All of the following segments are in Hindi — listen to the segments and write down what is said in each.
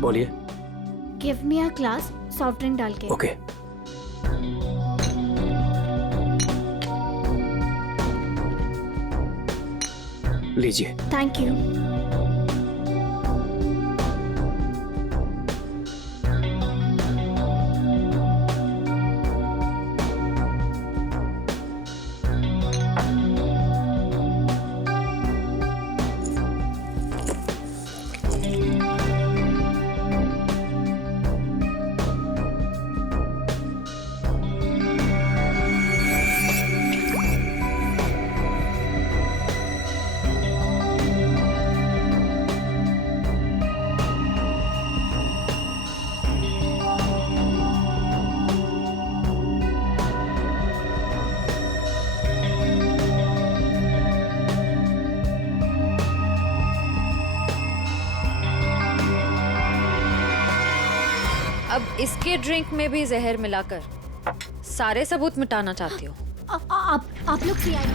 बोलिए। Give me a glass soft drink डाल के। ओके। लीजिए। Thank you. अब इसके ड्रिंक में भी जहर मिलाकर सारे सबूत मिटाना चाहती हो? आप लोग सीआईडी।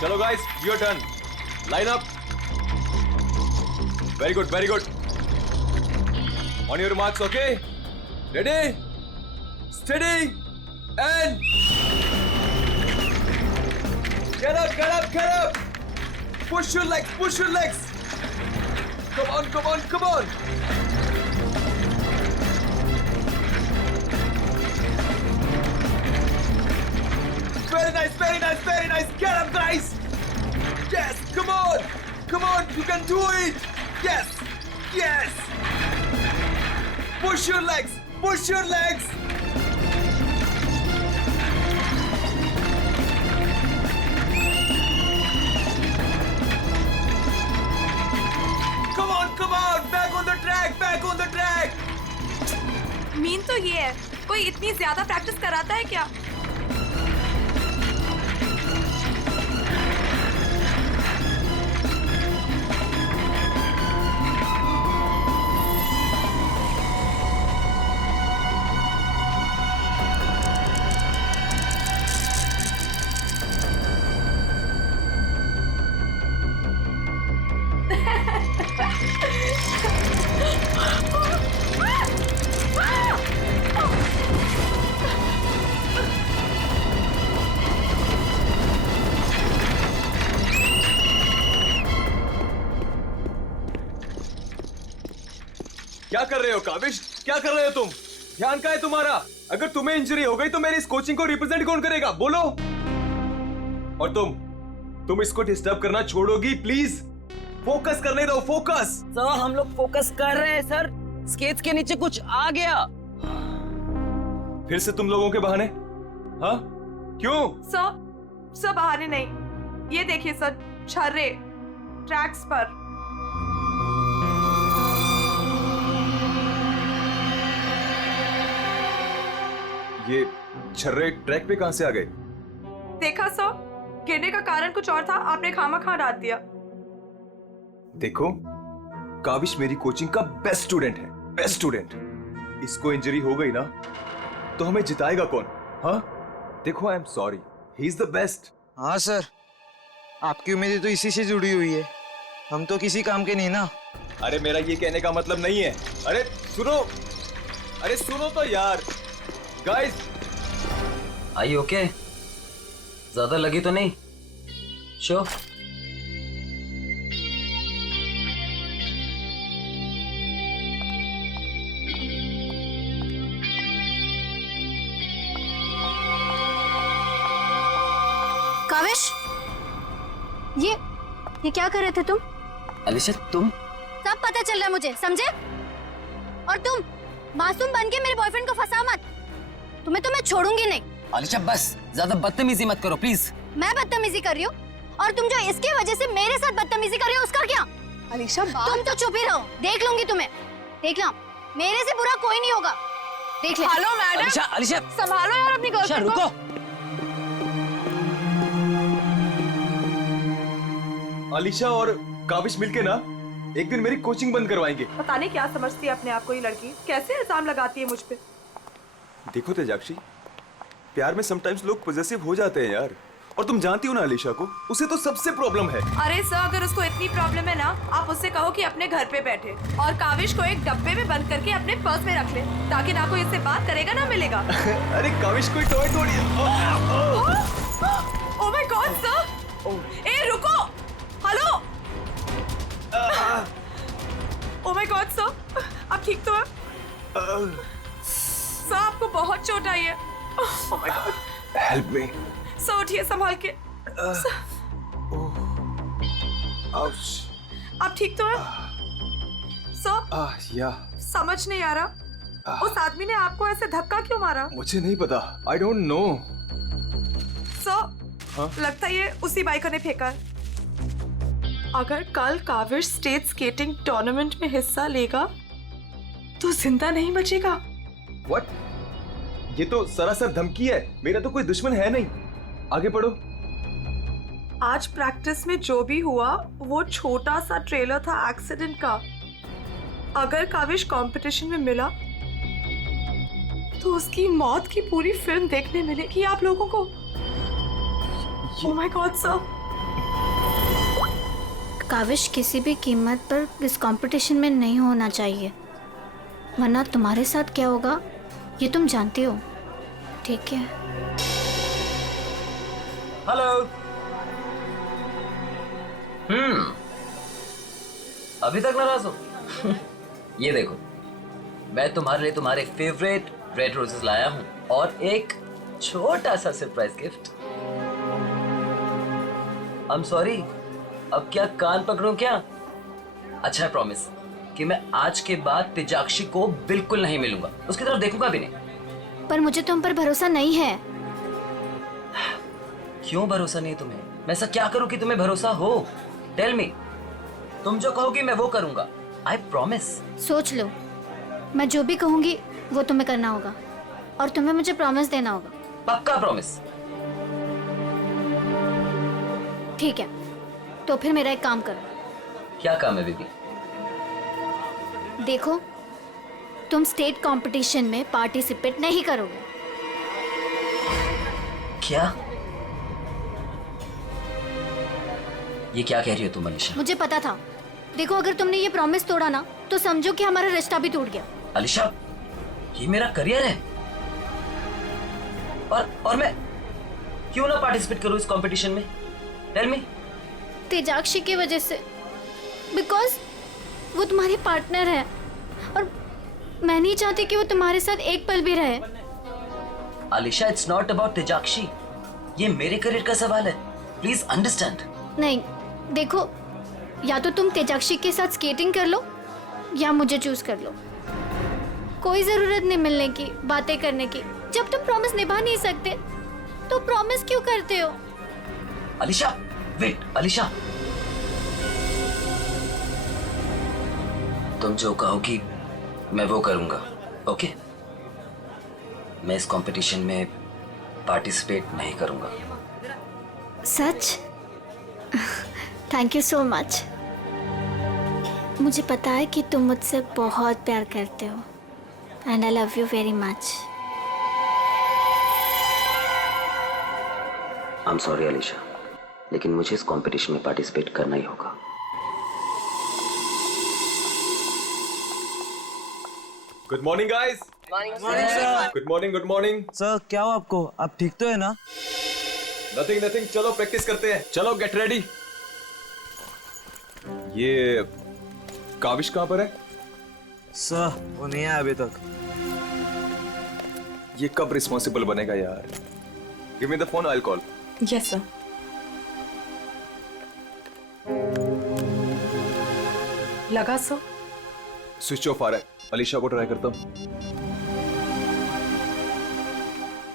चलो guys, your turn. Line up. Very good, very good. On your marks, okay? Ready, steady and get up, get up, get up. Push your legs, push your legs. Come on, come on, come on. Very nice, very nice, very nice. Get up, guys. Yes, come on. Come on, you can do it. Yes, yes. Push your legs, push your legs. Come on, come on. Back on the track, back on the track. Mean तो ये है, कोई इतनी ज्यादा प्रैक्टिस कराता है क्या? क्या कर रहे हो काविश? क्या कर रहे हो तुम? ध्यान कहाँ है तुम्हारा? अगर तुम्हें इंजरी हो गई तो मेरी इस कोचिंग को रिप्रेजेंट कौन करेगा? बोलो। और तुम इसको डिस्टर्ब करना छोड़ोगी प्लीज? फोकस करने दो, फोकस। सर हम लोग फोकस कर रहे हैं सर। स्केच के नीचे कुछ आ गया। फिर से तुम लोगों के बहाने? हाँ, क्यों? सर बहाने नहीं, ये देखिए सर, छर्रे ट्रैक्स पर। ये छर्रे ट्रैक पे कहां से आ गए? देखा सर, गिरने का कारण कुछ और था, आपने खामा डाल दिया। देखो, काविश मेरी कोचिंग का बेस्ट स्टूडेंट है, बेस्ट स्टूडेंट। इसको इंजरी हो गई ना तो हमें जिताएगा कौन? हाँ, देखो, I am sorry, he is the best. हाँ सर, आपकी उम्मीदें तो इसी से जुड़ी हुई है, हम तो किसी काम के नहीं ना। अरे मेरा ये कहने का मतलब नहीं है। अरे सुनो तो यार। गाइस, आई ओके? ज्यादा लगी तो नहीं? शो काविश, ये क्या कर रहे थे तुम? अलीशा तुम? सब पता चल रहा है मुझे, समझे? और तुम मासूम बन के मेरे बॉयफ्रेंड को फंसा मत, तुम्हें तो मैं छोड़ूंगी नहीं। अलीशा बस ज्यादा बदतमीजी मत करो प्लीज। मैं बदतमीजी कर रही हूँ और तुम जो इसकी वजह से मेरे साथ बदतमीजी कर रही हो उसका क्या? अलीशा तुम तो चुप ही रहो, देख लूंगी तुम्हें, देख लो, मेरे से बुरा कोई नहीं होगा, देख ले। हेलो मैडम, अलीशा संभालो यार अपनी गर्लफ्रेंड को। रुको। अलीशा और काविश मिलके ना एक दिन मेरी कोचिंग बंद करवाएंगे। पता नहीं क्या समझती है अपने आप को ये लड़की, कैसे इल्जाम लगाती है मुझ पे। देखो तेजाक्षी, प्यार में समटाइम्स लोग पॉजेसिव हो जाते हैं यार, और तुम जानती हो ना अलीशा को, उसे तो सबसे प्रॉब्लम है। अरे सर, अगर उसको इतनी प्रॉब्लम है ना, आप उससे कहो कि अपने घर पे बैठे और काविश को एक डब्बे में बंद करके अपने पर्स में रख ले, ताकि ना कोई इससे बात करेगा ना मिलेगा। अरे काविश कोई टॉय थोड़ी है। ओह माय गॉड सर, ए रुको, hello. Oh my god sir, आप ठीक तो हैं? सर आपको बहुत चोट आई है। ओह my God, help me. Sir उठिए संभाल के। आउच। आप ठीक तो हैं? सर या समझ नहीं आ रहा, उस आदमी ने आपको ऐसे धक्का क्यों मारा? मुझे नहीं पता, आई डोंट नो। सर लगता है ये उसी बाइकर ने फेंका है। अगर कल काविश स्टेट स्केटिंग टूर्नामेंट में हिस्सा लेगा तो जिंदा नहीं बचेगा। व्हाट? ये तो सरासर धमकी है, मेरा तो कोई दुश्मन है नहीं। आगे पढ़ो। आज प्रैक्टिस में जो भी हुआ वो छोटा सा ट्रेलर था एक्सीडेंट का। अगर काविश कंपटीशन में मिला तो उसकी मौत की पूरी फिल्म देखने मिलेगी आप लोगों को। Oh my god sir. Kavish किसी भी कीमत पर इस कंपटीशन में नहीं होना चाहिए, वरना तुम्हारे साथ क्या होगा ये तुम जानती हो, ठीक है? हेलो। अभी तक नाराज हो? ये देखो, मैं तुम्हारे लिए तुम्हारे फेवरेट रेड रोजेस लाया हूँ और एक छोटा सा surprise gift. I am sorry, अब क्या कान पकड़ूं क्या? अच्छा है, प्रॉमिस कि मैं आज के बाद तेजाक्षी को बिल्कुल नहीं मिलूंगा, उसकी तरफ देखूंगा भी नहीं। पर मुझे तुम पर भरोसा नहीं है। क्यों भरोसा नहीं तुम्हें? मैं ऐसा क्या करूं कि तुम्हें भरोसा हो? Tell me. तुम जो कहोगी मैं वो करूंगा, आई प्रॉमिस। सोच लो, मैं जो भी कहूंगी वो तुम्हें करना होगा और तुम्हें मुझे प्रॉमिस देना होगा। पक्का प्रॉमिस? ठीक है, तो फिर मेरा एक काम करो। क्या काम है बेबी? देखो, तुम स्टेट कंपटीशन में पार्टिसिपेट नहीं करोगे। क्या? ये क्या कह रही हो तुम अलीशा? मुझे पता था। देखो, अगर तुमने ये प्रॉमिस तोड़ा ना तो समझो कि हमारा रिश्ता भी टूट गया। अलीशा, ये मेरा करियर है और मैं क्यों ना पार्टिसिपेट करूं इस कंपटीशन में? Tell me. तेजाक्षी की वजह से, बिकॉज वो तुम्हारी पार्टनर है और मैं नहीं चाहती कि वो तुम्हारे साथ एक पल भी रहे। अलीशा, इट्स नॉट अबाउट तेजाक्षी, ये मेरे करियर का सवाल है, प्लीज अंडरस्टैंड। नहीं, देखो, या तो तुम तेजाक्षी के साथ स्केटिंग कर लो या मुझे चूज कर लो। कोई जरूरत नहीं मिलने की, बातें करने की। जब तुम प्रॉमिस निभा नहीं सकते तो प्रॉमिस क्यों करते हो? अलीशा, वेट अलीशा, तुम जो कहोगी मैं वो करूंगा, ओके? मैं इस कंपटीशन में पार्टिसिपेट नहीं करूंगा। सच? Thank you so much. मुझे पता है कि तुम मुझसे बहुत प्यार करते हो and I love you very much. I am sorry Alisha, लेकिन मुझे इस कंपटीशन में पार्टिसिपेट करना ही होगा। Good morning guys. Morning sir. Good morning, good morning. Sir क्या हो आपको? आप ठीक तो है ना? नथिंग नथिंग, चलो प्रैक्टिस करते हैं। चलो गेट रेडी। ये काविश कहाँ पर है? सर वो नहीं आया अभी तक। ये कब रिस्पॉन्सिबल बनेगा यार? Give me the phone, I will call. Yes sir. लगा सर? स्विच ऑफ आ रहा है। अलीशा को ट्राई करता हूँ।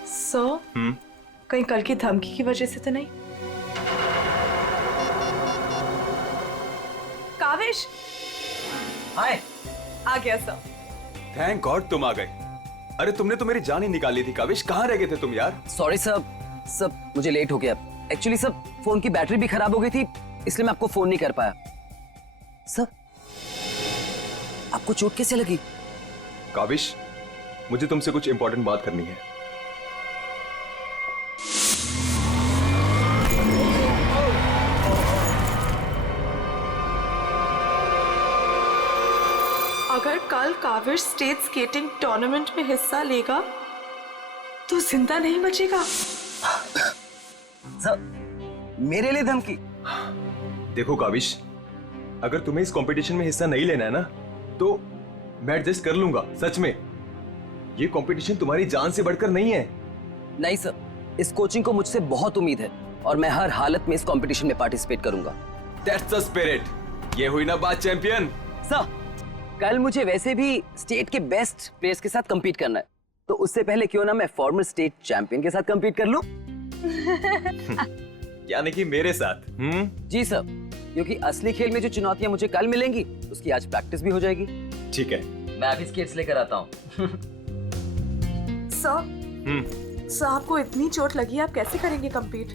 सर कहीं कल की धमकी की वजह से तो नहीं? काविश हाय। आ गया सर। थैंक गॉड तुम आ गए। अरे तुमने तो मेरी जान ही निकाली थी काविश, कहाँ रह गए थे तुम यार? सॉरी सर, मुझे लेट हो गया। एक्चुअली सर फोन की बैटरी भी खराब हो गई थी, इसलिए मैं आपको फोन नहीं कर पाया। सर आपको चोट कैसे लगी? काविश, मुझे तुमसे कुछ इंपॉर्टेंट बात करनी है। अगर कल काविश स्टेट स्केटिंग टूर्नामेंट में हिस्सा लेगा तो जिंदा नहीं बचेगा। सर, मेरे लिए धमकी? देखो काविश, अगर तुम्हें इस कंपटीशन में हिस्सा नहीं लेना है ना, तो मैं एडजस्ट कर लूंगा। सच में, ये कंपटीशन तुम्हारी जान से बढ़कर नहीं है। नहीं सर, इस कोचिंग को मुझसे बहुत उम्मीद है और मैं हर हालत में इस कंपटीशन में पार्टिसिपेट करूंगा। That's the spirit. ये हुई ना बात चैंपियन। सर, कल मुझे वैसे भी स्टेट के बेस्ट प्लेयर्स के साथ compete करना है, तो उससे पहले क्यों ना मैं फॉर्मर स्टेट चैंपियन के साथ compete कर लूं? यानी कि मेरे साथ। जी सर, क्योंकि असली खेल में जो चुनौतियां मुझे कल मिलेंगी उसकी आज प्रैक्टिस भी हो जाएगी। ठीक है। मैं भी स्केट्स लेकर आता हूँ। सर, आपको इतनी चोट लगी है, आप कैसे करेंगे compete?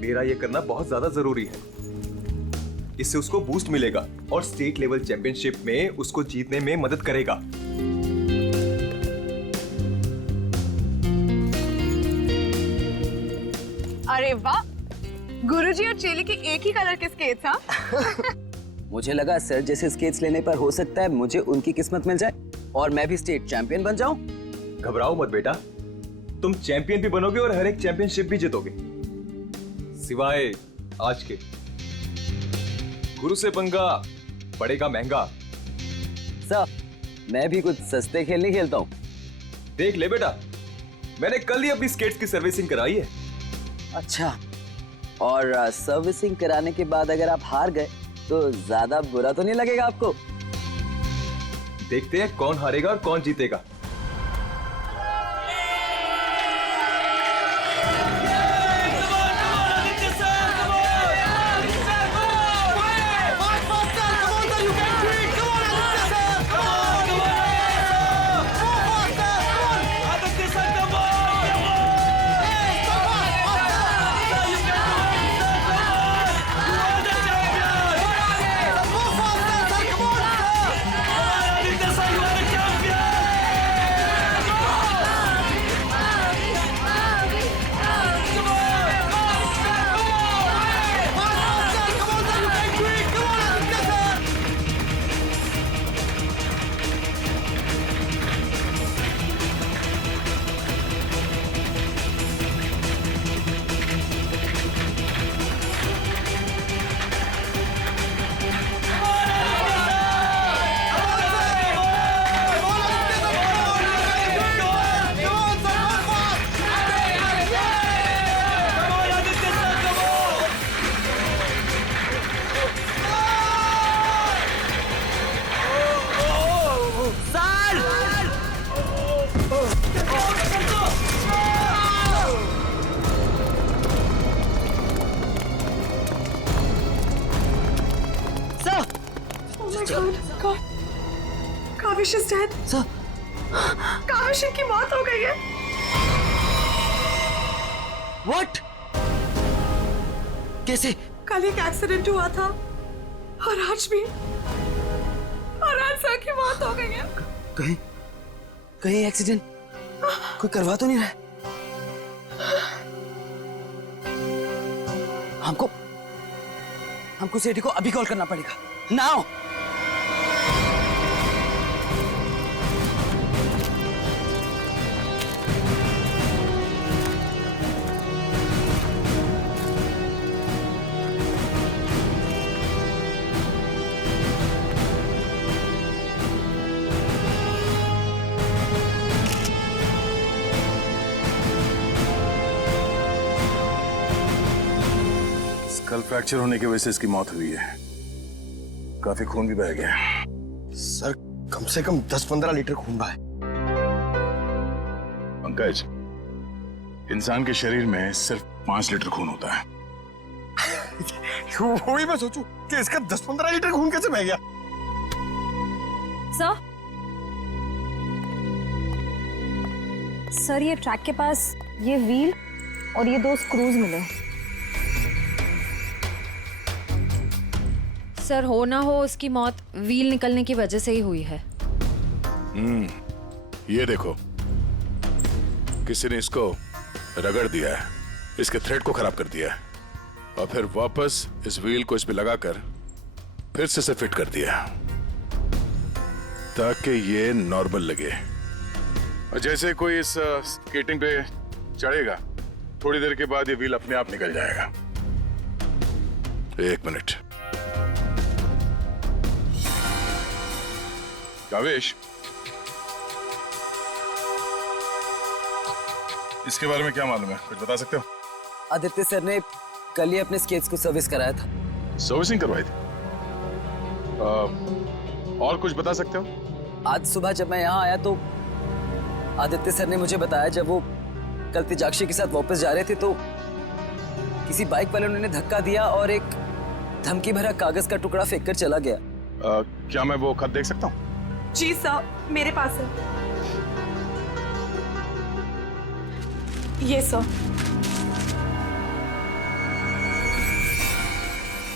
मेरा ये करना बहुत ज्यादा जरूरी है। इससे उसको बूस्ट मिलेगा और स्टेट लेवल चैंपियनशिप में उसको जीतने में मदद करेगा। अरे वाह, गुरुजी और चेली के एक ही कलर के स्केट्स। हाँ, मुझे लगा सर जैसे स्केट्स लेने पर हो सकता है मुझे उनकी किस्मत मिल जाए और मैं भी स्टेट चैंपियन बन जाऊं। घबराओ मत बेटा, तुम चैंपियन भी बनोगे और हर एक चैंपियनशिप भी जीतोगे, सिवाय आज के। गुरु से पंगा पड़ेगा महंगा। सर, मैं भी कुछ सस्ते खेल नहीं खेलता हूँ। देख ले बेटा, मैंने कल ही अपनी स्केट्स की सर्विसिंग कराई है। अच्छा, और सर्विसिंग कराने के बाद अगर आप हार गए तो ज्यादा बुरा तो नहीं लगेगा आपको? देखते हैं कौन हारेगा और कौन जीतेगा। Kaavish is dead. Sir, Kaavish की मौत हो गई है। व्हाट? कैसे? कल एक एक्सीडेंट हुआ था और आज भी, और आज सर की मौत हो गई है। कहीं कहीं एक्सीडेंट कोई करवा तो नहीं रहा है? हमको सेठी को अभी कॉल करना पड़ेगा। नाउ। स्कल फ्रैक्चर होने की वजह से इसकी मौत हुई है। काफी खून भी बह गया। सर, कम से कम 10-15 लीटर खून बहा है। पंकज, इंसान के शरीर में सिर्फ 5 लीटर खून होता है। वही मैं सोचूं कि इसका 10-15 लीटर खून कैसे बह गया। सर, ये ट्रैक के पास ये व्हील और ये 2 स्क्रूज मिले। सर, हो ना हो उसकी मौत व्हील निकलने की वजह से ही हुई है। ये देखो, किसी ने इसको रगड़ दिया है, इसके थ्रेड को खराब कर दिया है और फिर वापस इस व्हील को इस पे लगाकर फिर से इसे फिट कर दिया ताकि ये नॉर्मल लगे। और जैसे कोई इस स्केटिंग पे चढ़ेगा, थोड़ी देर के बाद ये व्हील अपने आप निकल जाएगा। 1 मिनट। कावेश, इसके बारे में क्या मालूम है, कुछ बता सकते हो? आदित्य सर ने कल ही अपने स्केट्स को सर्विस कराया था। सर्विसिंग करवाई थी? और कुछ बता सकते हो? आज सुबह जब मैं यहाँ आया तो आदित्य सर ने मुझे बताया, जब वो कल तेजाक्षी के साथ वापस जा रहे थे तो किसी बाइक वाले ने धक्का दिया और एक धमकी भरा कागज का टुकड़ा फेंक कर चला गया। क्या मैं वो खत देख सकता हूँ? जी सर, मेरे पास है। ये सर।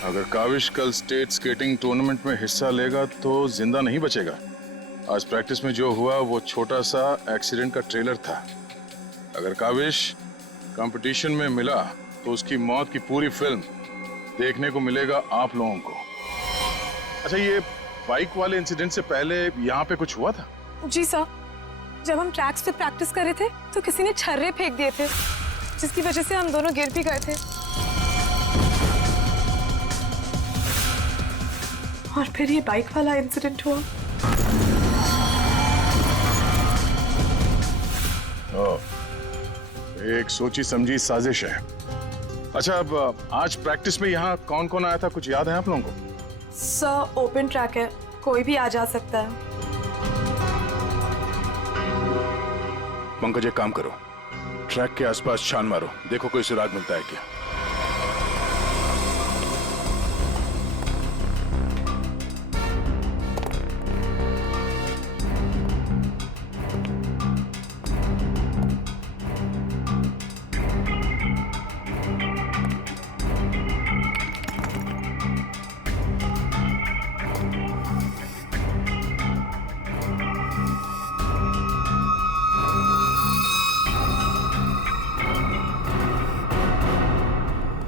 अगर काविश कल स्टेट स्केटिंग टूर्नामेंट में हिस्सा लेगा तो जिंदा नहीं बचेगा। आज प्रैक्टिस में जो हुआ वो छोटा सा एक्सीडेंट का ट्रेलर था। अगर काविश कंपटीशन में मिला तो उसकी मौत की पूरी फिल्म देखने को मिलेगा आप लोगों को। अच्छा, ये बाइक वाले इंसिडेंट से पहले यहाँ पे कुछ हुआ था? जी सर, जब हम ट्रैक्स पे प्रैक्टिस कर रहे थे तो किसी ने छर्रे फेंक दिए थे, जिसकी वजह से हम दोनों गिर भी गए थे। और फिर ये बाइक वाला इंसिडेंट हुआ। एक सोची समझी साजिश है। अच्छा, अब आज प्रैक्टिस में यहाँ कौन कौन आया था, कुछ याद है आप लोगों को? सर, ओपन ट्रैक है, कोई भी आ जा सकता है। पंकज, एक काम करो, ट्रैक के आसपास छान मारो, देखो कोई सुराग मिलता है क्या।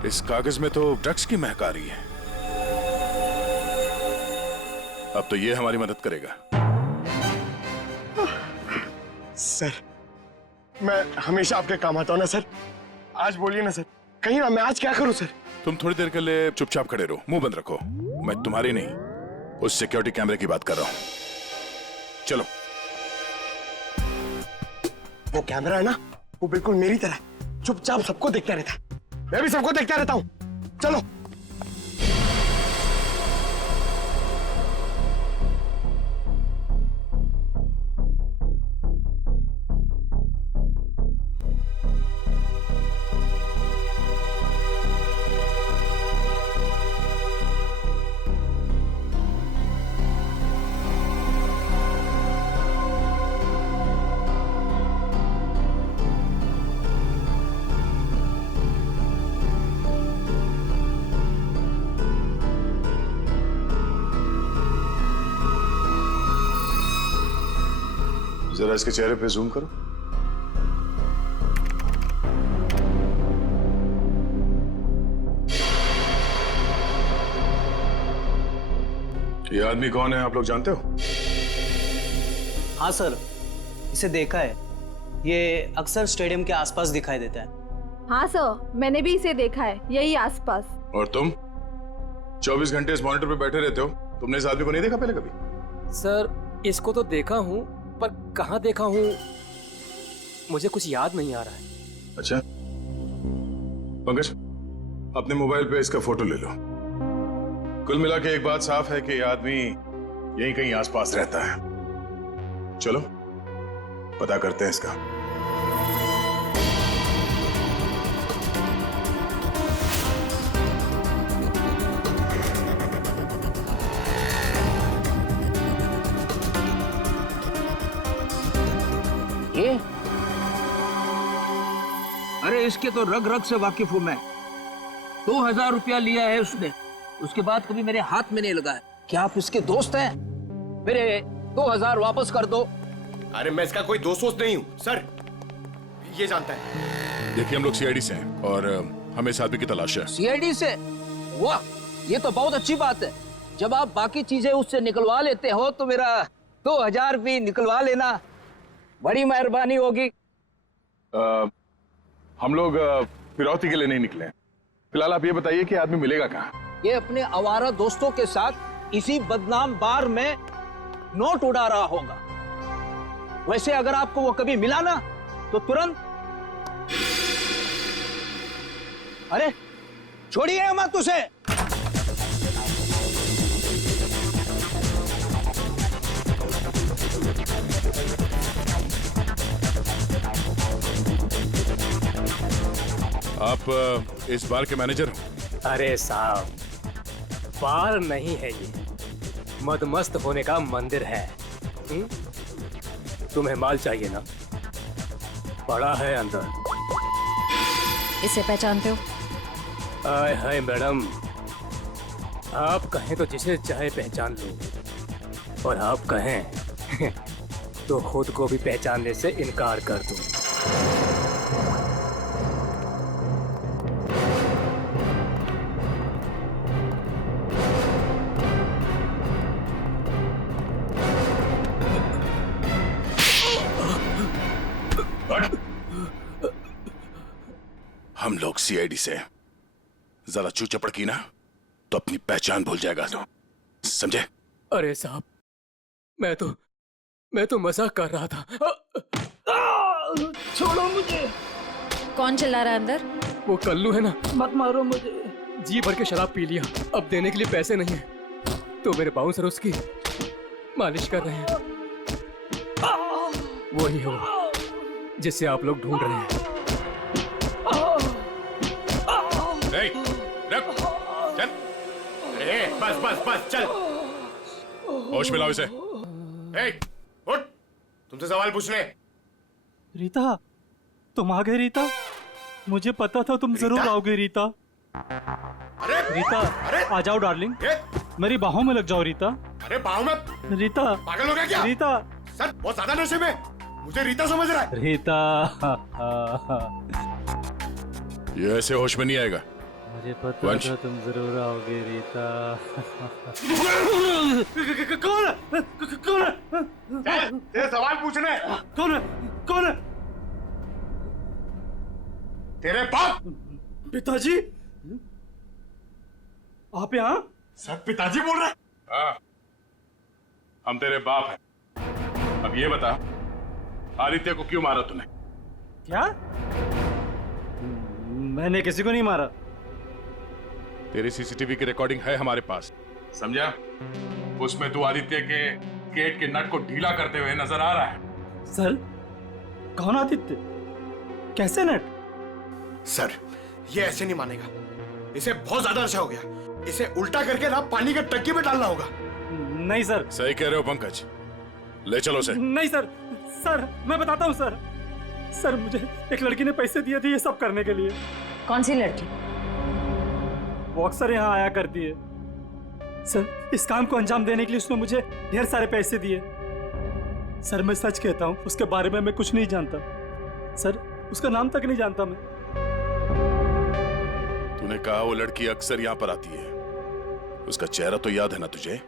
इस कागज में तो ड्रग्स की महक आ रही है। अब तो ये हमारी मदद करेगा। सर, मैं हमेशा आपके काम आता हूँ ना सर। आज बोलिए ना सर, कहीं ना मैं आज क्या करूँ सर? तुम थोड़ी देर के लिए चुपचाप खड़े रहो, मुंह बंद रखो। मैं तुम्हारी नहीं, उस सिक्योरिटी कैमरे की बात कर रहा हूं। चलो। वो कैमरा है ना, वो बिल्कुल मेरी तरह चुपचाप सबको देखता रहता है। मैं भी सबको देखता रहता हूँ। चलो। जरा इसके चेहरे पे जूम करो। ये आदमी कौन है, आप लोग जानते हो? हाँ सर, इसे देखा है। ये अक्सर स्टेडियम के आसपास दिखाई देता है। हाँ सर, मैंने भी इसे देखा है, यही आसपास। और तुम 24 घंटे इस मॉनिटर पे बैठे रहते हो, तुमने इस आदमी को नहीं देखा पहले कभी? सर, इसको तो देखा हूँ, पर कहाँ देखा हूँ मुझे कुछ याद नहीं आ रहा है। अच्छा, पंकज, अपने मोबाइल पे इसका फोटो ले लो। कुल मिला के एक बात साफ है कि यह आदमी यहीं कहीं आसपास रहता है। चलो पता करते हैं इसका। ये? अरे इसके तो रग रग से वाकिफ हूं मैं। 2000 रुपया लिया है उसने, उसके बाद कभी मेरे हाथ में नहीं लगा है। क्या आप इसके दोस्त हैं? मेरे 2000 वापस कर दो, अरे मैं इसका कोई दोस्त वोस्त नहीं हूँ सर, ये जानता है। देखिए हम लोग सीआईडी से हैं और हमें इस आदमी की तलाश है। सीआईडी से? वाह, ये तो बहुत अच्छी बात है। जब आप बाकी चीजें उससे निकलवा लेते हो तो मेरा 2000 भी निकलवा लेना, बड़ी मेहरबानी होगी। हम लोग फिरौती के लिए नहीं निकले हैं। फिलहाल आप ये बताइए कि आदमी मिलेगा कहाँ? ये अपने आवारा दोस्तों के साथ इसी बदनाम बार में नोट उड़ा रहा होगा। वैसे अगर आपको वो कभी मिला ना तो तुरंत, अरे छोड़िए मत उसे। आप इस बार के मैनेजर हो? अरे साहब, बार नहीं है ये, मदमस्त होने का मंदिर है। तुम्हें माल चाहिए ना, पड़ा है अंदर। इसे पहचानते हो? आय हाय मैडम, आप कहें तो जिसे चाहे पहचान लो, और आप कहें तो खुद को भी पहचानने से इनकार कर दूं। हम लोग सीआईडी से हैं। जरा चू चपड़ की ना तो अपनी पहचान भूल जाएगा तो, समझे? अरे साहब, मैं तो मजाक कर रहा था। छोड़ो मुझे। कौन चिल्ला रहा है अंदर? वो कल्लू है ना, मत मारो मुझे। जी भर के शराब पी लिया, अब देने के लिए पैसे नहीं है, तो मेरे बाउंसर उसकी मालिश कर रहे हैं। वही है वो जिसे आप लोग ढूंढ रहे हैं। रख, चल। बस बस बस चल। होश मिलाओ इसे। उठ, तुमसे सवाल पूछने। रीता, तुम आ गए रीता? मुझे पता था तुम जरूर आओगे रीता। अरे रीता, अरे आ जाओ डार्लिंग, मेरी बाहों में लग जाओ रीता। अरे बाहों में? रीता, पागल हो गया क्या? रीता। सर बहुत ज्यादा नशे में, मुझे रीता समझ रहा है। रीता, ये ऐसे होश में नहीं आएगा। मुझे पता वंश। था तुम जरूर आओगे रीता। कौन है? कौन है? तेरे सवाल पूछने। कौन है? कौन है? तेरे बाप। पिताजी, आप यहाँ? सर पिताजी बोल रहे हैं? हाँ, हम तेरे बाप हैं। अब ये बता, आदित्य को क्यों मारा तूने? क्या? मैंने किसी को नहीं मारा। तेरी सीसीटीवी की रिकॉर्डिंग है हमारे पास, समझा? उसमें तू आदित्य के गेट के नट को ढीला करते हुए नजर आ रहा है। सर, कौन आदित्य? कैसे नट? सर ये ऐसे नहीं मानेगा, इसे बहुत ज्यादा नशा हो गया। इसे उल्टा करके ना पानी के टंकी में डालना होगा। नहीं सर। सही कह रहे हो पंकज, ले चलो उसे। नहीं सर, सर मैं बताता हूँ सर। सर मुझे एक लड़की ने पैसे दिए थे ये सब करने के लिए। कौन सी लड़की? वो अक्सर यहाँ आया करती है सर। इस काम को अंजाम देने के लिए उसने मुझे ढेर सारे पैसे दिए। सर मैं सच कहता हूँ, उसके बारे में मैं कुछ नहीं जानता सर, उसका नाम तक नहीं जानता मैं। तूने कहा वो लड़की अक्सर यहाँ पर आती है, उसका चेहरा तो याद है ना तुझे?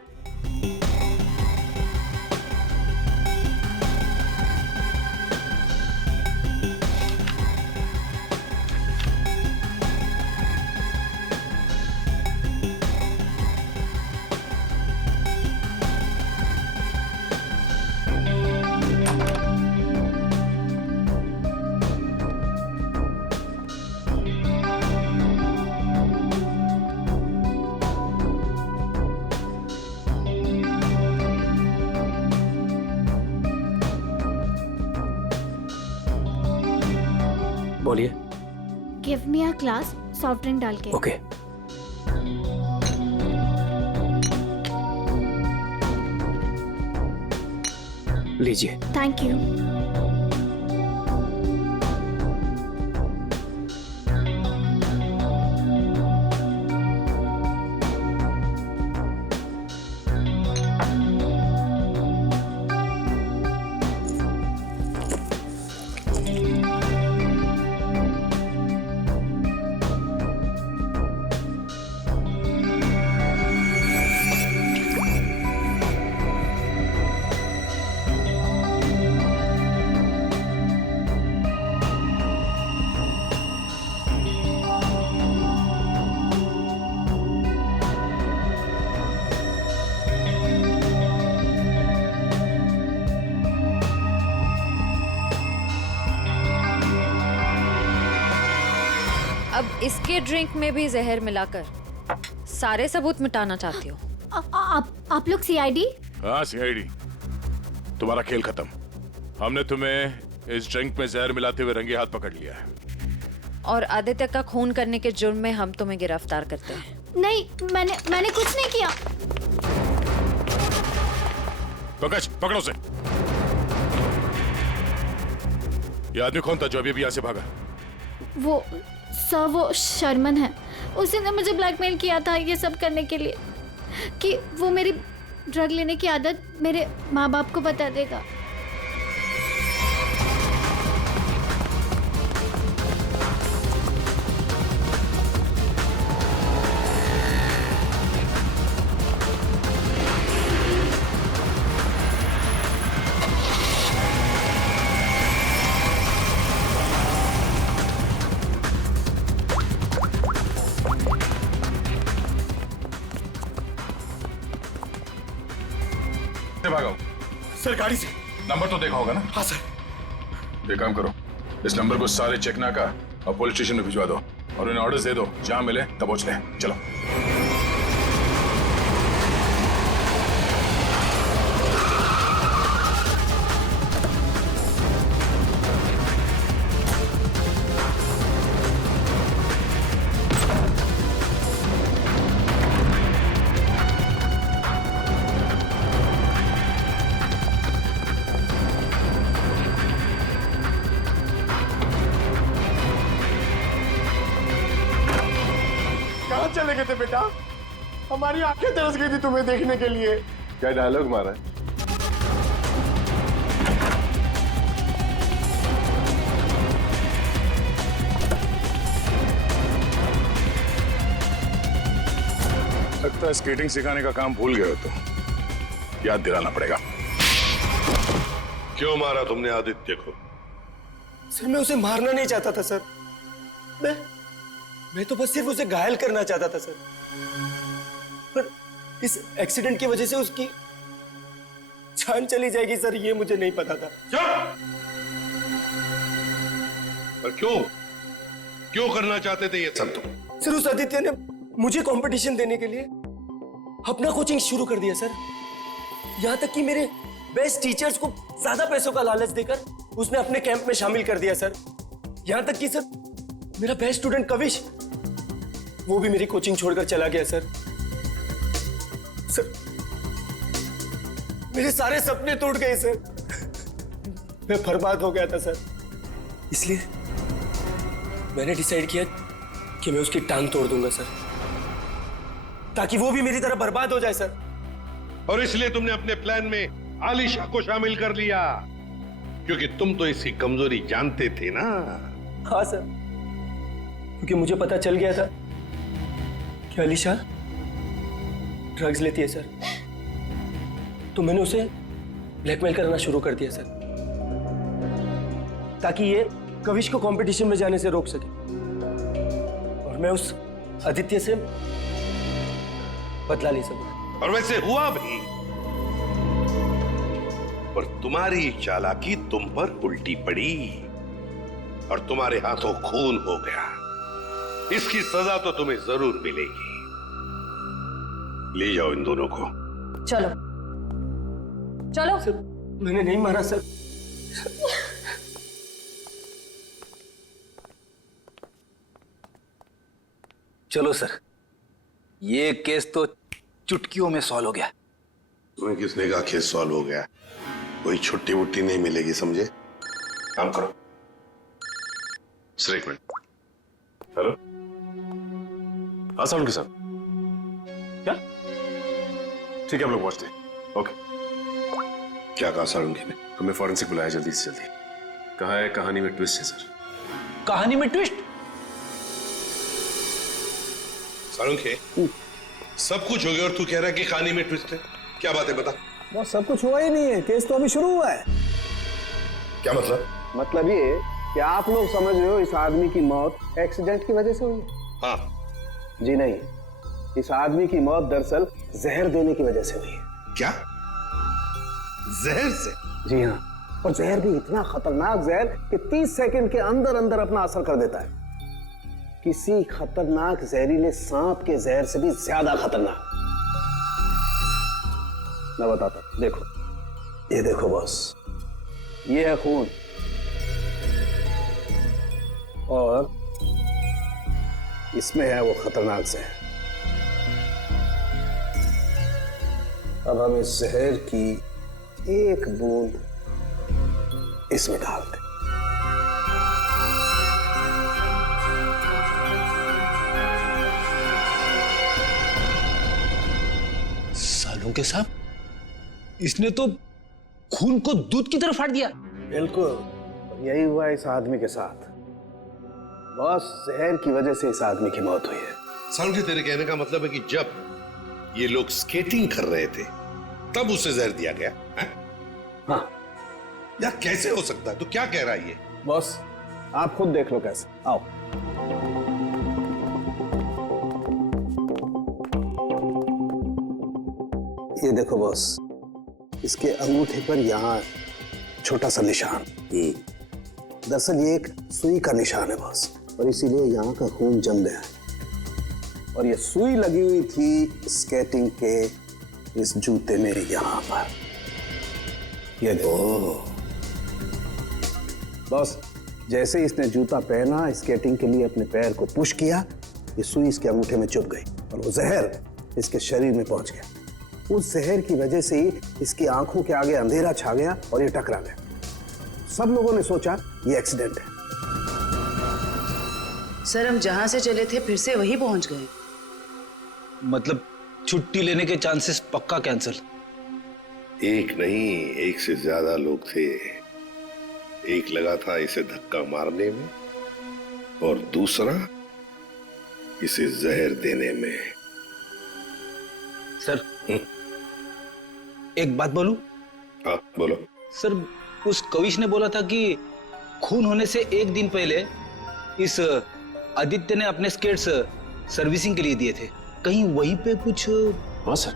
बोलिए। Give me a glass soft drink डाल के। ओके। लीजिए। Thank you. अब इसके ड्रिंक में भी जहर मिलाकर सारे सबूत मिटाना चाहती हो? आप लोग सीआईडी? हाँ सीआईडी। तुम्हारा खेल खत्म। हमने तुम्हें इस ड्रिंक में जहर मिलाते हुए रंगे हाथ पकड़ लिया है। और आदित्य का खून करने के जुर्म में हम तुम्हें गिरफ्तार करते हैं। नहीं, मैंने कुछ नहीं किया। पंकज पकड़ो उसे। ये आदमी कौन था जो अभी यहाँ से भागा? वो सर, वो शर्मन है। उसी ने मुझे ब्लैकमेल किया था ये सब करने के लिए कि वो मेरी ड्रग लेने की आदत मेरे माँ बाप को बता देगा। भागा सर गाड़ी से। नंबर तो देखा होगा ना? हाँ सर। एक काम करो, इस नंबर को सारे चेकनाका और पुलिस स्टेशन में भिजवा दो और उन्हें ऑर्डर्स दे दो, जहां मिले तब पहुंच ले। चलो। चले गए थे बेटा? हमारी आंखें तरस गई थी तुम्हें देखने के लिए। क्या डायलॉग मारा है? लगता है स्केटिंग सिखाने का काम भूल गए हो तुम। याद दिलाना पड़ेगा। क्यों मारा तुमने आदित्य को? सर मैं उसे मारना नहीं चाहता था सर। मैं तो बस सिर्फ उसे घायल करना चाहता था सर। पर इस एक्सीडेंट की वजह से उसकी जान चली जाएगी सर, ये मुझे नहीं पता था। पर क्यों करना चाहते थे ये सब तुम? सर उस आदित्य ने मुझे कंपटीशन देने के लिए अपना कोचिंग शुरू कर दिया सर। यहां तक कि मेरे बेस्ट टीचर्स को ज्यादा पैसों का लालच देकर उसने अपने कैंप में शामिल कर दिया सर। यहां तक कि सर मेरा बेस्ट स्टूडेंट कविश, वो भी मेरी कोचिंग छोड़कर चला गया सर। सर मेरे सारे सपने टूट गए सर। मैं बर्बाद हो गया था सर। इसलिए मैंने डिसाइड किया कि मैं उसकी टांग तोड़ दूंगा सर, ताकि वो भी मेरी तरह बर्बाद हो जाए सर। और इसलिए तुमने अपने प्लान में आलिशा को शामिल कर लिया, क्योंकि तुम तो इसकी कमजोरी जानते थे ना। हाँ सर, क्योंकि मुझे पता चल गया था कि आलिशा ड्रग्स लेती है सर, तो मैंने उसे ब्लैकमेल करना शुरू कर दिया सर, ताकि ये कविश को कंपटीशन में जाने से रोक सके और मैं उस आदित्य से बदला ले सकूं। और वैसे हुआ भी, पर तुम्हारी चालाकी तुम पर उल्टी पड़ी और तुम्हारे हाथों खून हो गया। इसकी सजा तो तुम्हें जरूर मिलेगी। ले जाओ इन दोनों को। चलो चलो। सर मैंने नहीं मारा सर। चलो सर, ये केस तो चुटकियों में सॉल्व हो गया। तुम्हें किसने कहा केस सॉल्व हो गया? कोई छुट्टी वुट्टी नहीं मिलेगी, समझे? काम करो। सर एक मिनट। हेलो, आसान के साथ क्या? ठीक है, हम लोग पहुंचते हैं। ओके। क्या कहा सारंगी ने? हमें फॉरेंसिक बुलाया जल्दी से जल्दी। कहा है कहानी में ट्विस्ट है सर। कहानी में ट्विस्ट? सारंगी, सब कुछ हो गया और तू कह रहा है कि कहानी में ट्विस्ट है? क्या बात है, बता। वो सब कुछ हुआ ही नहीं है, केस तो अभी शुरू हुआ है। क्या मतलब? मतलब ये कि आप लोग समझ रहे हो इस आदमी की मौत एक्सीडेंट की वजह से हुई है। हाँ। जी नहीं, इस आदमी की मौत दरअसल जहर देने की वजह से हुई है। क्या? जहर से? जी हाँ, और जहर भी इतना खतरनाक जहर कि 30 सेकंड के अंदर अंदर अपना असर कर देता है। किसी खतरनाक जहरीले सांप के जहर से भी ज्यादा खतरनाक। मैं बताता हूं, देखो, ये देखो बॉस, ये है खून और इसमें है वो खतरनाक जहर। अब हम इस जहर की एक बूंद इसमें डाल दें। सालों के साहब, इसने तो खून को दूध की तरह फाड़ दिया। बिल्कुल यही हुआ इस आदमी के साथ। बॉस, जहर की वजह से इस आदमी की मौत हुई है। समझे, तेरे कहने का मतलब है कि जब ये लोग स्केटिंग कर रहे थे तब उसे जहर दिया गया है? हाँ। यार कैसे हो सकता है? तो क्या कह रहा है ये? बॉस, आप खुद देख लो कैसे। आओ। ये देखो बॉस, इसके अंगूठे पर यहाँ छोटा सा निशान। दरअसल ये एक सुई का निशान है बॉस, और इसीलिए यहाँ का खून जम गया है। और ये सुई लगी हुई थी स्केटिंग के इस जूते में यहाँ पर। ये देखो बॉस, जैसे ही इसने जूता पहना, स्केटिंग के लिए अपने पैर को पुश किया, ये सुई इसके अंगूठे में चुभ गई और वो जहर इसके शरीर में पहुंच गया। उस जहर की वजह से ही इसकी आंखों के आगे अंधेरा छा गया और ये टकरा गया। सब लोगों ने सोचा ये एक्सीडेंट है। सर, हम जहां से चले थे फिर से वही पहुंच गए। मतलब छुट्टी लेने के चांसेस पक्का कैंसिल। एक नहीं, एक से ज्यादा लोग थे। एक लगा था इसे धक्का मारने में और दूसरा इसे जहर देने में। सर, एक बात बोलूं? हाँ बोलो। सर, उस कविश ने बोला था कि खून होने से एक दिन पहले इस आदित्य ने अपने स्केट्स सर्विसिंग के लिए दिए थे। कहीं वहीं पे कुछ? हाँ सर,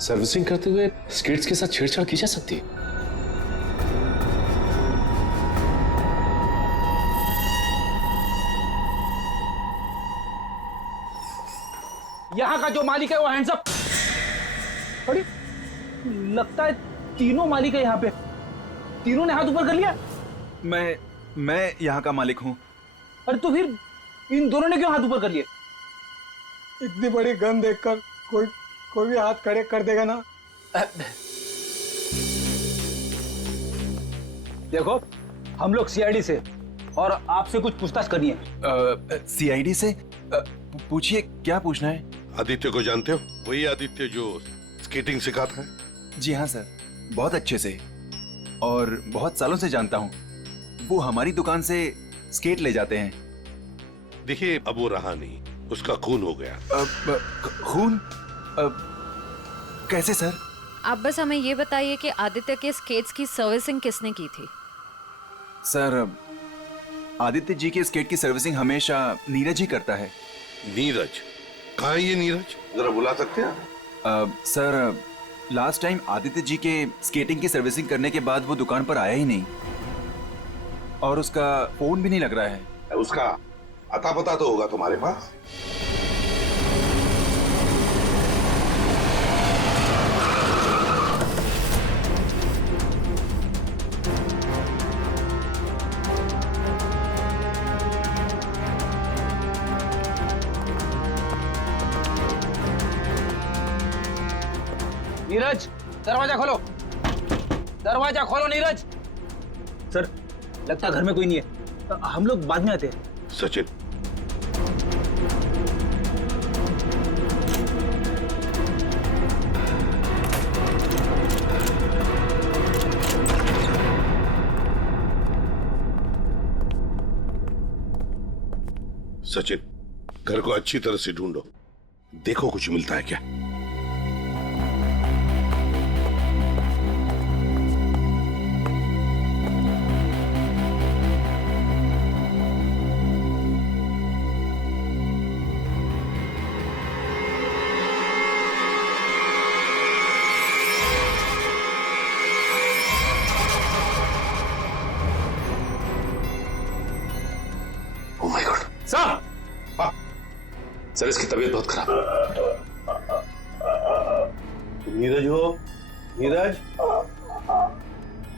सर्विसिंग करते हुए स्केट्स के साथ छेड़छाड़ की जा सकती है। यहाँ का जो मालिक है वो हैंड्स अप। अरे लगता है तीनों मालिक है यहाँ पे। तीनों ने हाथ ऊपर कर लिया। मैं यहाँ का मालिक हूँ। अरे तो फिर इन दोनों ने क्यों हाथ ऊपर कर लिए? इतनी बड़ी गन देखकर कोई भी हाथ खड़े कर देगा ना। देखो, हम लोग सीआईडी से और आपसे कुछ पूछताछ करनी है। सीआईडी से? पूछिए, क्या पूछना है? आदित्य को जानते हो? वही आदित्य जो स्केटिंग सिखाता है? जी हाँ सर, बहुत अच्छे से और बहुत सालों से जानता हूँ। वो हमारी दुकान से स्केट ले जाते हैं। देखिए, अब वो रहा नहीं, उसका खून हो गया। खून? कैसे सर? आप बस हमें ये बताइए कि आदित्य के स्केट्स की सर्विसिंग किसने की थी? सर, आदित्य जी के स्केट की सर्विसिंग हमेशा नीरज ही करता है। नीरज? कहाँ है ये नीरज? जरा बुला सकते हैं? Sir, last time Aditya ji के स्केटिंग की सर्विसिंग करने के बाद वो दुकान पर आया ही नहीं और उसका फोन भी नहीं लग रहा है। उसका अता पता तो होगा तुम्हारे पास? नीरज, दरवाजा खोलो। दरवाजा खोलो नीरज। सर, लगता घर में कोई नहीं है। हम लोग बाद में आते हैं। सचिन, सचिन, घर को अच्छी तरह से ढूंढो, देखो कुछ मिलता है क्या। सर, सर इसकी तबीयत बहुत खराब है। नीरज हो, नीरज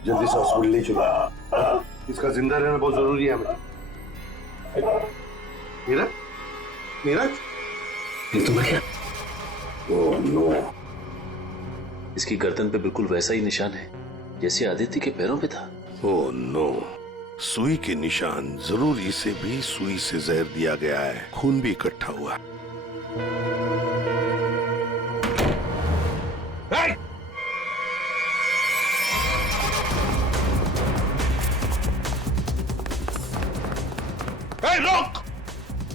जल्दी से हॉस्पिटल ले चलो, इसका जिंदा रहना बहुत जरूरी है हमें। नीरज, नीरज, ये तो मैं क्या? ओह नो, इसकी गर्दन पे बिल्कुल वैसा ही निशान है जैसे आदित्य के पैरों पे था। ओह नो, सुई के निशान, जरूर इसे भी सुई से जहर दिया गया है, खून भी इकट्ठा हुआ। रुक,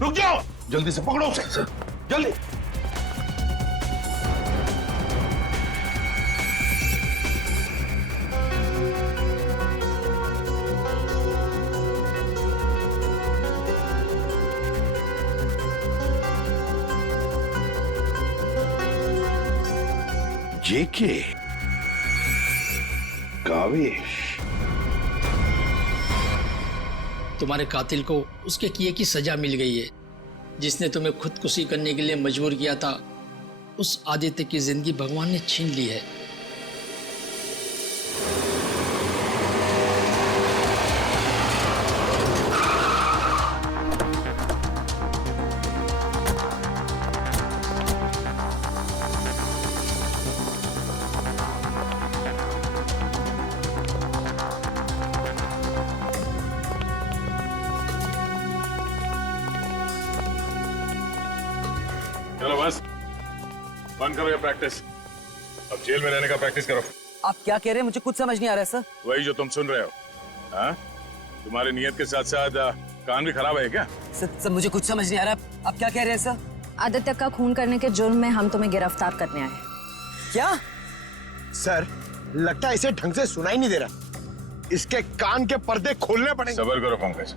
रुक जाओ, जल्दी से पकड़ो उसे, जल्दी। जेके, कावेश, तुम्हारे कातिल को उसके किए की सजा मिल गई है। जिसने तुम्हें खुदकुशी करने के लिए मजबूर किया था, उस आदित्य की जिंदगी भगवान ने छीन ली है। चलो बस बंद करो ये प्रैक्टिस, अब जेल में रहने का प्रैक्टिस करो। आप क्या कह रहे हैं? मुझे कुछ समझ नहीं आ रहा है सर। वही जो तुम सुन रहे हो। हाँ, तुम्हारी नियत के साथ साथ कान भी खराब है क्या? सर मुझे कुछ समझ नहीं आ रहा, आप क्या कह रहे हैं सर? आदित्य का खून करने के जुर्म में हम तुम्हें गिरफ्तार करने आए हैं। क्या? सर लगता है इसे ढंग से सुनाई नहीं दे रहा, इसके कान के पर्दे खोलने पड़ेंगे। सब्र करो पंकज,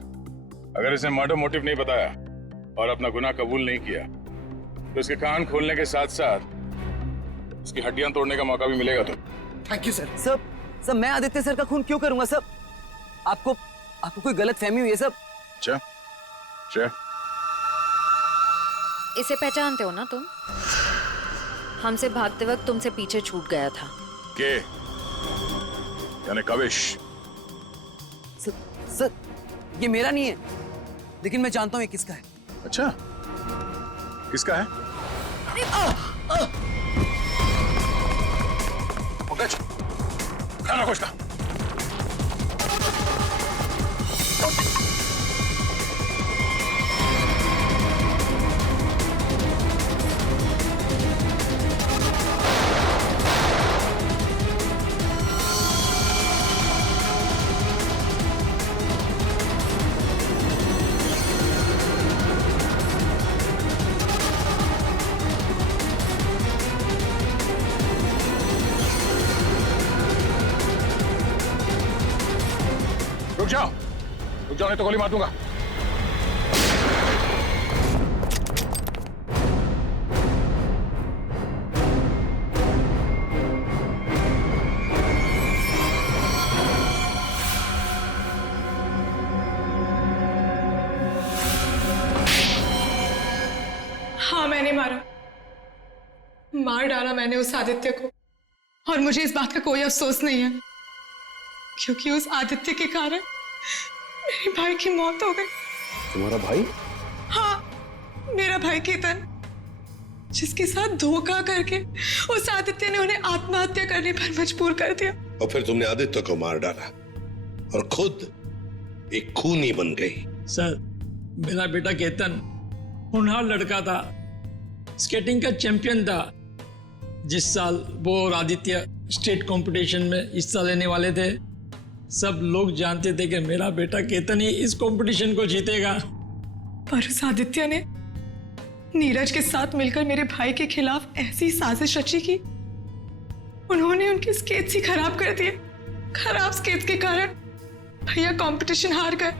अगर इसने मर्डर मोटिव नहीं बताया और अपना गुनाह कबूल नहीं किया तो इसके कान खोलने के साथ साथ उसकी हड्डियां तोड़ने का मौका भी मिलेगा। तो थैंक यू सर। सर मैं आदित्य सर का खून क्यों करूंगा सर? आपको कोई गलत फहमी हुई है सर? अच्छा, इसे पहचानते हो ना तुम? हमसे भागते वक्त तुमसे पीछे छूट गया था। के यानी कावेश? सर ये मेरा नहीं है, लेकिन मैं जानता हूं ये किसका है। अच्छा, किसका है? पंकज, खाना खोजना। रुक जाओ नहीं तो गोली मार दूंगा। हाँ मैंने मार डाला मैंने उस आदित्य को, और मुझे इस बात का कोई अफसोस नहीं है, क्योंकि उस आदित्य के कारण मेरे भाई की मौत हो गई। तुम्हारा भाई? हाँ, मेरा भाई केतन, जिसके साथ धोखा करके उस आदित्य ने उन्हें आत्महत्या करने पर मजबूर कर दिया। और फिर तुमने आदित्य को मार डाला और खुद एक खूनी बन गई। सर मेरा बेटा केतन होनहार लड़का था, स्केटिंग का चैंपियन था। जिस साल वो और आदित्य स्टेट कंपटीशन में हिस्सा लेने वाले थे, सब लोग जानते थे कि मेरा बेटा केतन ही इस कंपटीशन को जीतेगा। पर उस आदित्य ने नीरज के साथ मिलकर मेरे भाई के खिलाफ ऐसी साजिश रची कि उन्होंने उनके स्केट्स ही खराब कर दिए। खराब स्केट्स के कारण भैया कंपटीशन हार गए।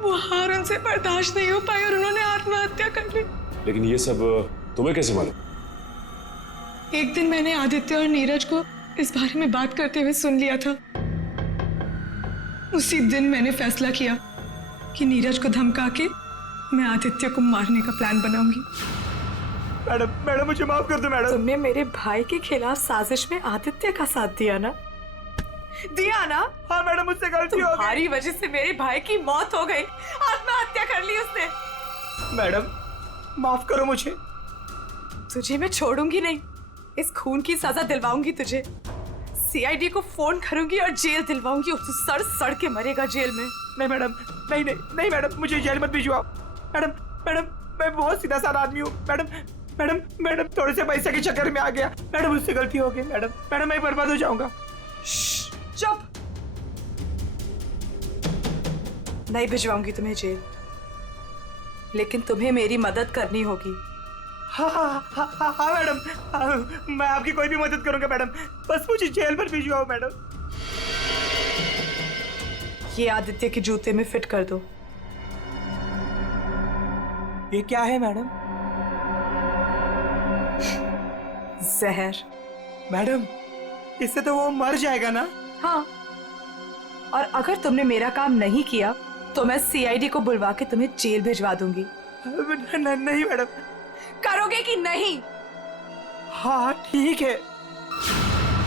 वो हार उनसे बर्दाश्त नहीं हो पाई और उन्होंने आत्महत्या कर ली। लेकिन ये सब तुम्हें कैसे मालूम? एक दिन मैंने आदित्य और नीरज को इस बारे में बात करते हुए सुन लिया था। उसी दिन मैंने फैसला किया कि नीरज को धमका के मैं आदित्य को मारने का प्लान बनाऊंगी। मैडम मैडम मुझे माफ कर दो मैडम। तुमने मेरे भाई के खिलाफ साजिश में आदित्य का साथ दिया ना? हाँ मैडम, मुझसे गलती हो गई। तुम्हारी वजह से मेरे भाई की मौत हो गई, आत्महत्या कर ली उसने। मैडम माफ करो मुझे। तुझे मैं छोड़ूंगी नहीं, इस खून की सजा दिलवाऊंगी तुझे। सीआईडी को फोन करूंगी और जेल दिलवाऊंगी, तू सड़ सड़ के मरेगा जेल में। नहीं मैडम, नहीं नहीं नहीं मैडम, मुझे जेल मत भिजवाओ। मैडम मैडम मैं बहुत सीधा साधा आदमी हूँ। मैडम मैडम मैडम थोड़े से पैसे के चक्कर में आ गया। मैडम मुझसे गलती हो गई। मैडम मैडम मैं बर्बाद हो जाऊंगा। चुप। नहीं भिजवाऊंगी तुम्हें जेल, लेकिन तुम्हें मेरी मदद करनी होगी। हाँ मैडम, मैं आपकी कोई भी मदद करूंगा मैडम, बस मुझे जेल पर भिजवाओ मैडम। ये आदित्य के जूते में फिट कर दो। ये क्या है मैडम? जहर। मैडम इससे तो वो मर जाएगा ना? हाँ, और अगर तुमने मेरा काम नहीं किया तो मैं सीआईडी को बुलवा के तुम्हें जेल भिजवा दूंगी। नहीं मैडम। करोगे कि नहीं? हाँ ठीक है।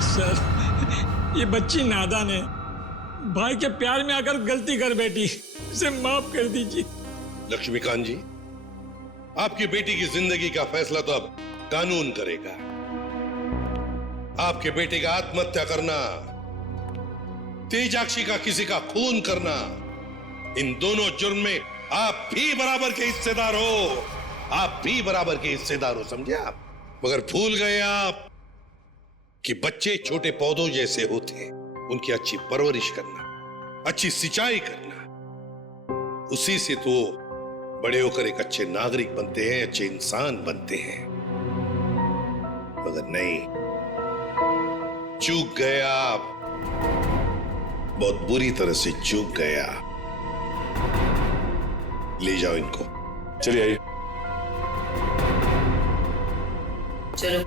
सर ये बच्ची नादान है, भाई के प्यार में आकर गलती कर बैठी, इसे माफ कर दीजिए। लक्ष्मीकांत जी, आपकी बेटी की जिंदगी का फैसला तो अब कानून करेगा। आपके बेटे का आत्महत्या करना, तेजाक्षी का किसी का खून करना, इन दोनों जुर्म में आप भी बराबर के हिस्सेदार हो। आप भी बराबर के हिस्सेदार हो, समझे आप? मगर भूल गए आप कि बच्चे छोटे पौधों जैसे होते हैं, उनकी अच्छी परवरिश करना, अच्छी सिंचाई करना, उसी से तो बड़े होकर एक अच्छे नागरिक बनते हैं, अच्छे इंसान बनते हैं। मगर नहीं, चूक गए आप, बहुत बुरी तरह से चूक गया। ले जाओ इनको। चलिए आइए। चलो।